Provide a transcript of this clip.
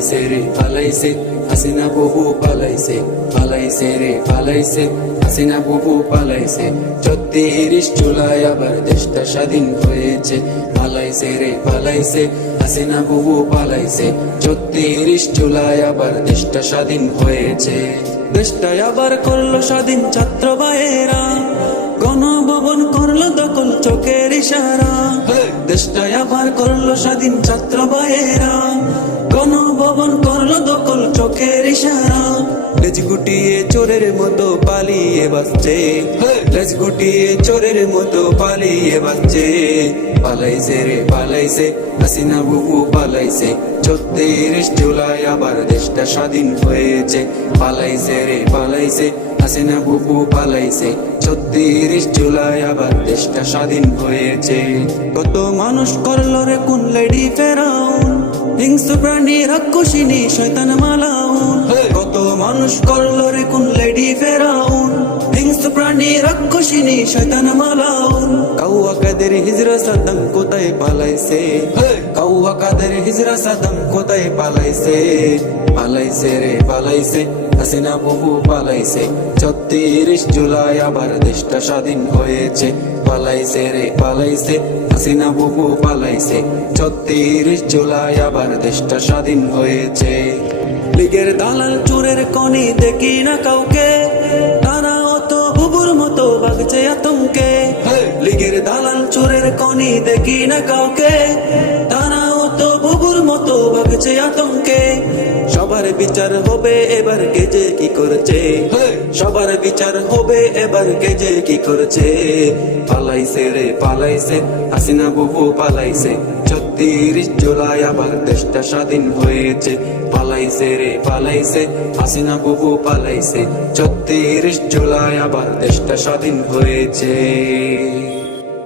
পালাইছে রে পালাইছে হাসিনা বহু পালাইছে পালাইছে রে পালাইছে হাসিনা বহু পালাইছে ৩৪ জুলাই আবার দেশটা স্বাধীন হয়েছে পালাইছে রে পালাইছে হাসিনা বহু পালাইছে ৩৪ জুলাই আবার দেশটা স্বাধীন হয়েছে দেশটা আবার করলো স্বাধীন ছাত্র ভাইয়েরা গণভবন করলো দখল চোখের ইশারা দেশটা আবার করলো স্বাধীন ছাত্র ভাইয়েরা গণভবন করলো দখল চোখের ইশারা লেজ গুটিয়ে চোরের মতো পালিয়ে বাঁচছে লেজ গুটিয়ে চোরের মতো পালিয়ে বাঁচছে পালাইছে রে পালাইছে হাসিনা বহু পালাইছে ৩৪ জুলাই আবার দেশটা স্বাধীন হয়েছে পালাইছে রে পালাইছে হাসিনা বহু পালাইছে ৩৪ জুলাই আবার দেশটা স্বাধীন হয়েছে কত মানুষ করলো রে কোন লেডি ফেরাউন হিংস্র প্রাণী রাক্ষসিনী শয়তান মালাউন কত মানুষ করলো রে কোন লেডি ফেরাউন হিংস্র প্রাণী রাক্ষসিনী শয়তান মালাউন কাউয়া কাদের হিজরা সাদ্দাম কোথায় পালাইছে কাউয়া কাদের হিজরা সাদ্দাম কোথায় পালাইছে পালাইছে রে পালাইছে হাসিনা বহু পালাইছে ৩৪ জুলাই আবার দেশটা স্বাধীন হয়েছে পালাইছে রে পালাইছে হাসিনা বহু পালাইছে ৩৪ জুলাই আবার দেশটা স্বাধীন হয়েছে লীগের দালাল চোরের কনি দেখি না কাউকে তারা অত বুবুর মতো ভাগছে আতঙ্কে লীগের দালাল চোরের কনি দেখি না কাউকে তারা অত বুবুর মতো ভাগছে আতঙ্কে সবার বিচার হবে এবার কে যে কি করেছে সবার বিচার হবে এবার কে যে কি করেছে পালাইছে রে পালাইছে হাসিনা বহু পালাইছে ৩৪ জুলাই আবার দেশটা স্বাধীন হয়েছে পালাইছে রে পালাইছে হাসিনা বহু পালাইছে ৩৪ জুলাই আবার দেশটা স্বাধীন হয়েছে।